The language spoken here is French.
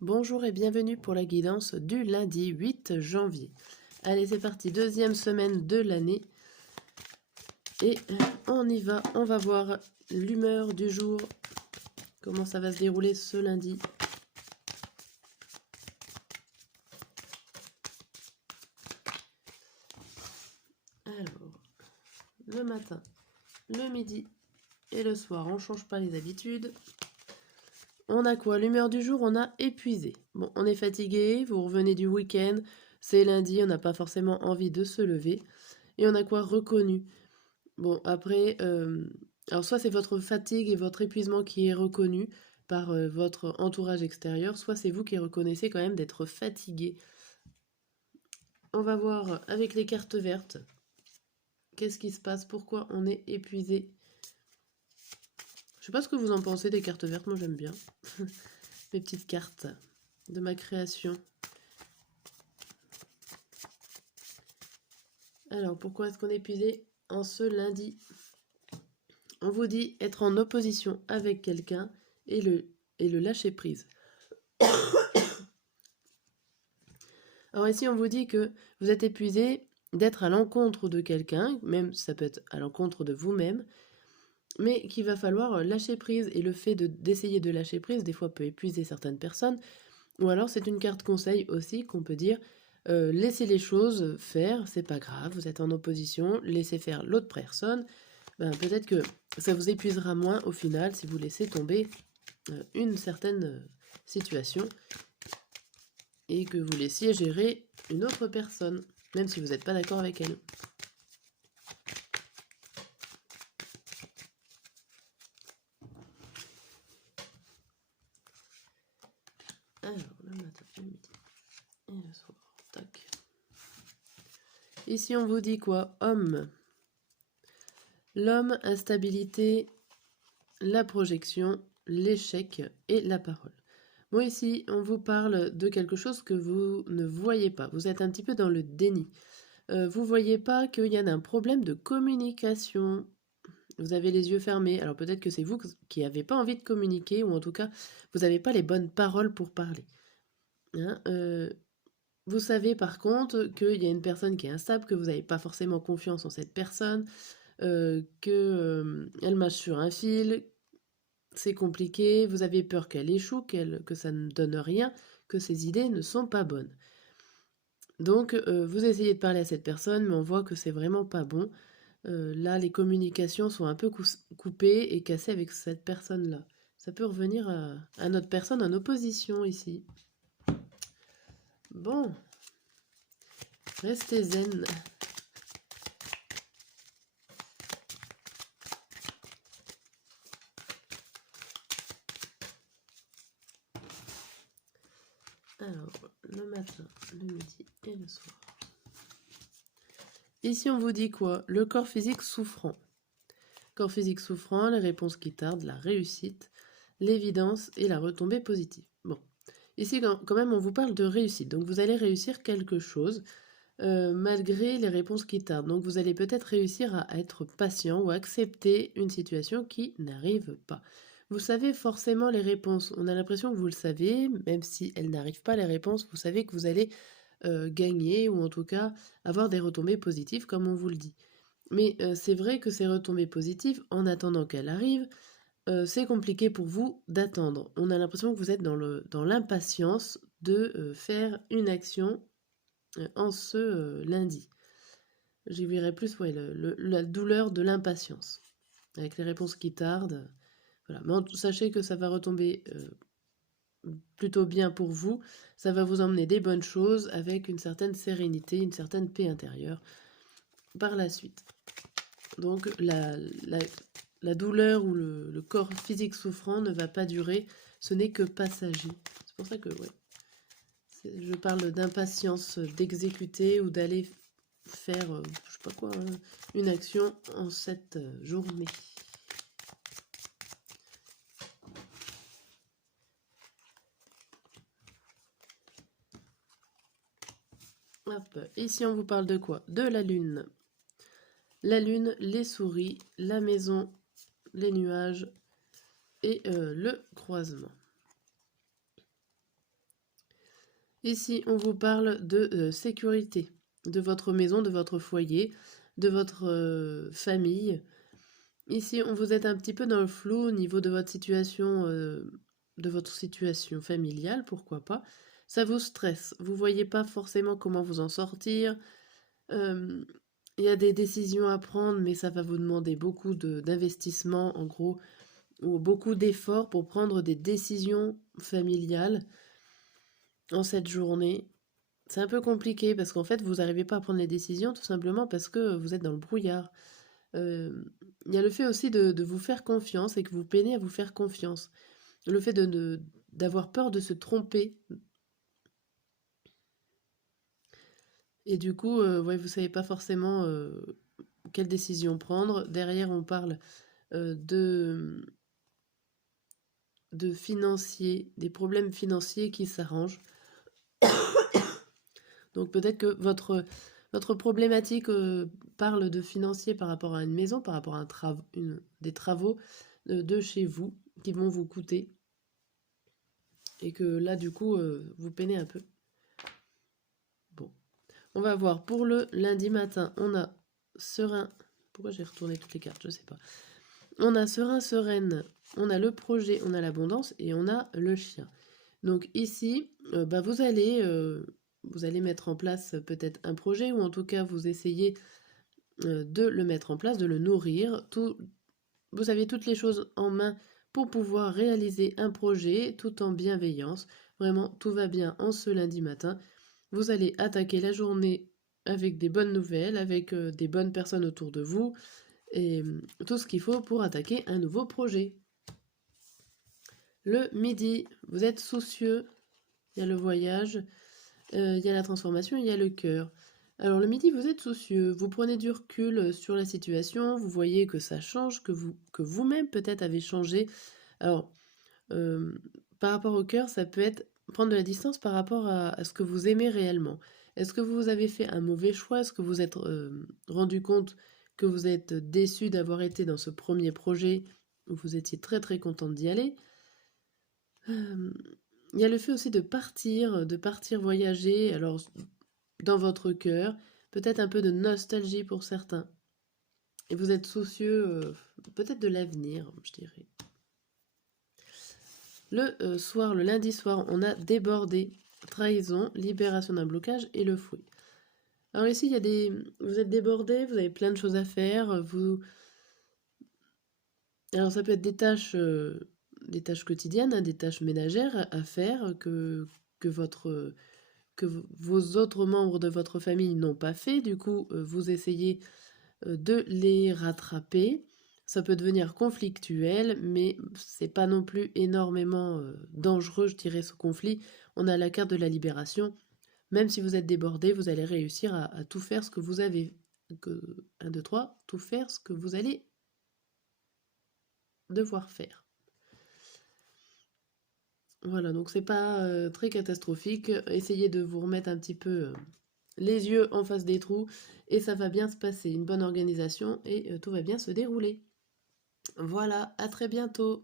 Bonjour et bienvenue pour la guidance du lundi 8 janvier. Allez, c'est parti, deuxième semaine de l'année. Et on y va, on va voir l'humeur du jour, comment ça va se dérouler ce lundi. Alors, le matin, le midi et le soir, on ne change pas les habitudes. On a quoi? L'humeur du jour, on a épuisé. Bon, on est fatigué, vous revenez du week-end, c'est lundi, on n'a pas forcément envie de se lever. Et on a quoi? Reconnu. Bon, après, alors soit c'est votre fatigue et votre épuisement qui est reconnu par votre entourage extérieur, soit c'est vous qui reconnaissez quand même d'être fatigué. On va voir avec les cartes vertes, qu'est-ce qui se passe, pourquoi on est épuisé. Je sais pas ce que vous en pensez des cartes vertes, moi j'aime bien. Mes petites cartes de ma création. Alors, pourquoi est-ce qu'on est épuisé en ce lundi? On vous dit être en opposition avec quelqu'un et le lâcher prise. Alors ici, on vous dit que vous êtes épuisé d'être à l'encontre de quelqu'un, même ça peut être à l'encontre de vous-même, mais qu'il va falloir lâcher prise. Et le fait d'essayer de lâcher prise, des fois, peut épuiser certaines personnes. Ou alors, c'est une carte conseil aussi qu'on peut dire laissez les choses faire, c'est pas grave, vous êtes en opposition, laissez faire l'autre personne. Ben, peut-être que ça vous épuisera moins au final si vous laissez tomber une certaine situation et que vous laissiez gérer une autre personne, même si vous n'êtes pas d'accord avec elle. Alors, le matin, le midi et le soir. Tac. Ici, on vous dit quoi? Homme. L'homme, instabilité, la projection, l'échec et la parole. Bon, ici, on vous parle de quelque chose que vous ne voyez pas. Vous êtes un petit peu dans le déni. Vous ne voyez pas qu'il y a un problème de communication. Vous avez les yeux fermés. Alors peut-être que c'est vous qui n'avez pas envie de communiquer, ou en tout cas, vous n'avez pas les bonnes paroles pour parler. Hein, vous savez par contre qu'il y a une personne qui est instable, que vous n'avez pas forcément confiance en cette personne, qu'elle marche sur un fil, c'est compliqué, vous avez peur qu'elle échoue, que ça ne donne rien, que ses idées ne sont pas bonnes. Donc vous essayez de parler à cette personne, mais on voit que c'est vraiment pas bon. Là, les communications sont un peu coupées et cassées avec cette personne-là. Ça peut revenir à notre personne en opposition ici. Bon, restez zen. Alors, le matin, le midi et le soir. Ici, on vous dit quoi? Le corps physique souffrant. Corps physique souffrant, les réponses qui tardent, la réussite, l'évidence et la retombée positive. Bon, ici, quand même, on vous parle de réussite. Donc, vous allez réussir quelque chose malgré les réponses qui tardent. Donc, vous allez peut-être réussir à être patient ou à accepter une situation qui n'arrive pas. Vous savez forcément les réponses. On a l'impression que vous le savez, même si elles n'arrivent pas, les réponses, vous savez que vous allez gagner ou en tout cas avoir des retombées positives comme on vous le dit. Mais c'est vrai que ces retombées positives, en attendant qu'elles arrivent, c'est compliqué pour vous d'attendre. On a l'impression que vous êtes dans l'impatience de faire une action en ce lundi. J'y verrai plus ouais, la douleur de l'impatience, avec les réponses qui tardent. Voilà. Mais sachez que ça va retomber plutôt bien pour vous. Ça va vous emmener des bonnes choses avec une certaine sérénité, une certaine paix intérieure par la suite. Donc la douleur ou le corps physique souffrant ne va pas durer, ce n'est que passager. C'est pour ça que ouais, je parle d'impatience d'exécuter ou d'aller faire, je sais pas quoi, une action en cette journée. Hop, ici on vous parle de quoi? De la lune. La lune, les souris, la maison, les nuages et le croisement. Ici, on vous parle de sécurité, de votre maison, de votre foyer, de votre famille. Ici, on vous aide un petit peu dans le flou au niveau de votre situation familiale, pourquoi pas. Ça vous stresse, vous voyez pas forcément comment vous en sortir. Euh, Il y a des décisions à prendre, mais ça va vous demander beaucoup d'investissement, en gros, ou beaucoup d'efforts pour prendre des décisions familiales en cette journée. C'est un peu compliqué parce qu'en fait, vous n'arrivez pas à prendre les décisions tout simplement parce que vous êtes dans le brouillard. Euh, Il y a le fait aussi de vous faire confiance et que vous peinez à vous faire confiance. Le fait d'avoir peur de se tromper. Et du coup, ouais, vous savez pas forcément quelle décision prendre. Derrière, on parle de financiers, des problèmes financiers qui s'arrangent. Donc peut-être que votre problématique parle de financier par rapport à une maison, par rapport à des travaux de chez vous qui vont vous coûter. Et que là, du coup, vous peinez un peu. Bon. On va voir. Pour le lundi matin, on a serein. Pourquoi j'ai retourné toutes les cartes? Je sais pas. On a serein, sereine. On a le projet, on a l'abondance et on a le chien. Donc ici, vous allez mettre en place peut-être un projet ou en tout cas vous essayez de le mettre en place, de le nourrir. Vous avez toutes les choses en main pour pouvoir réaliser un projet tout en bienveillance. Vraiment, tout va bien en ce lundi matin. Vous allez attaquer la journée avec des bonnes nouvelles, avec des bonnes personnes autour de vous et tout ce qu'il faut pour attaquer un nouveau projet. Le midi, vous êtes soucieux, il y a le voyage, il y a la transformation, il y a le cœur. Alors le midi, vous êtes soucieux, vous prenez du recul sur la situation, vous voyez que ça change, que vous-même peut-être avez changé. Alors, par rapport au cœur, ça peut être prendre de la distance par rapport à ce que vous aimez réellement. Est-ce que vous avez fait un mauvais choix? Est-ce que vous êtes rendu compte que vous êtes déçu d'avoir été dans ce premier projet où vous étiez très très contente d'y aller? Il y a le fait aussi de partir voyager, alors dans votre cœur, peut-être un peu de nostalgie pour certains. Et vous êtes soucieux peut-être de l'avenir, je dirais. Le lundi soir, on a débordé, trahison, libération d'un blocage et le fouet. Alors ici, vous êtes débordé, vous avez plein de choses à faire, alors ça peut être des tâches quotidiennes, hein, des tâches ménagères à faire que vos autres membres de votre famille n'ont pas fait. Du coup, vous essayez de les rattraper. Ça peut devenir conflictuel, mais c'est pas non plus énormément dangereux, je dirais, ce conflit. On a la carte de la libération. Même si vous êtes débordé, vous allez réussir à tout faire ce que vous avez. 1, 2, 3, tout faire ce que vous allez devoir faire. Voilà, donc c'est pas très catastrophique. Essayez de vous remettre un petit peu les yeux en face des trous et ça va bien se passer. Une bonne organisation et tout va bien se dérouler. Voilà, à très bientôt.